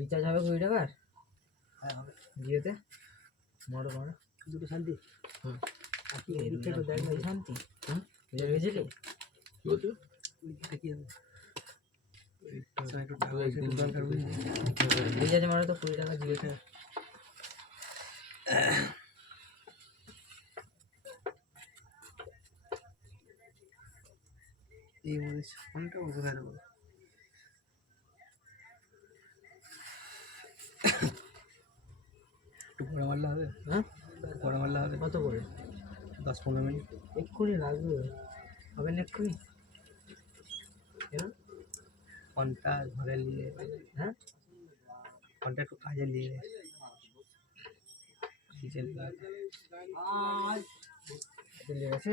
Recharge হবে 20 টাকার? হ্যাঁ হবে। জিওতে মারো মারো দুটো শান্তি। হ্যাঁ আর কি রিচার্জ তো দেখ না শান্তি। হ্যাঁ রিচার্জ হয়েছিল কি বলছো? কি হবে রিচার্জ মারো তো 20 টাকা জিওতে। এই মনে ফোনটা কোথায় দেবো? একটু পরে মারলে হবে? হ্যাঁ পরে মারলে হবে। কত করে? 10-15 মিনিট এক্ষুনি লাগবে হবে না এক্ষুনি? কেন ফোনটা ঘরে নিয়ে? হ্যাঁ ফোনটা একটু কাজে নিয়ে চলে গেছে।